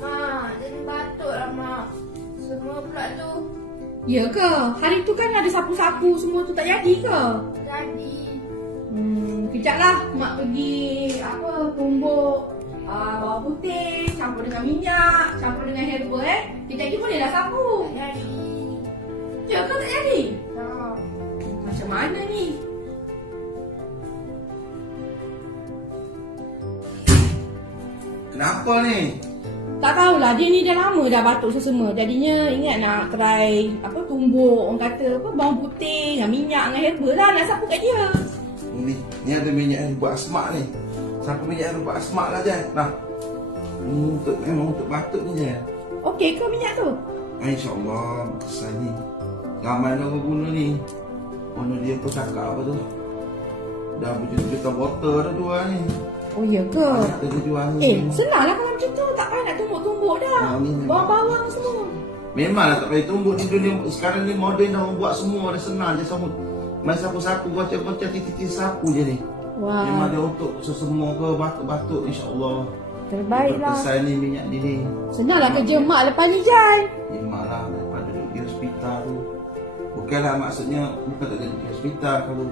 Mak, jadi batuk lah mak. Semua pula tu. Ya ke? Hari tu kan ada sapu-sapu semua tu tak jadi ke? Jadi. Kejap lah. Mak pergi tumbuk bawang putih, campur dengan minyak, campur dengan herba Kejap lagi bolehlah sapu. Tak jadi. Ya ke tak jadi? Tak. Macam mana ni? Kenapa ni? Tak tahulah, dia ni dah lama dah batuk sesama. Jadinya ingat nak try tumbuk orang kata bawang putih dengan minyak dengan herba lah nak sapu kat dia. Ni ada minyak herba asmak ni. Sapu minyak herba asmak lah je. Nah. Memang untuk batuk ni je. Okey ke minyak tu? InsyaAllah kesan ni. Ramai lah orang guna ni. Mana dia pun cakap apa tu. Dah berjuta-juta botol dah jual ni. Oh ya ke? Banyak dia jual ni. Senanglah kalau macam tu. Tak payah nak tumbuk-tumbuk dah. Bawang-bawang semua. Memanglah tak payah tumbuk ni dunia. Sekarang ni moden dah buat semua dah senang je sama. Main sapu-sapu, gocek-gocek, titik-titik sapu je ni. Wah. Memang dia untuk sesemua ke batuk-batuk insya-Allah. Terbaiklah. Berkesan ni minyak ni. Senanglah kerja mak lepas ni Jai. Memanglah daripada duduk di hospital tu. Bukanlah maksudnya bukan tak duduk di hospital kalau.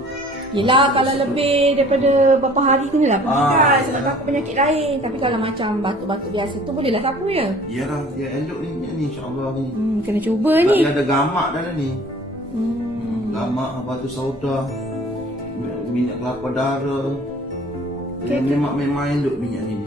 Yelah kalau lebih daripada berapa hari kenalah pergi kan sebab yalah. apa penyakit lain. Tapi kalau macam batuk-batuk biasa tu bolehlah sapu ya. Iyalah dia elok ni minyak ni insya-Allah ni. Kena cuba Sebab ni. dia ada gamak dalam ni. Gamak, batu sauda, minyak kelapa darah. Memang elok minyak ni.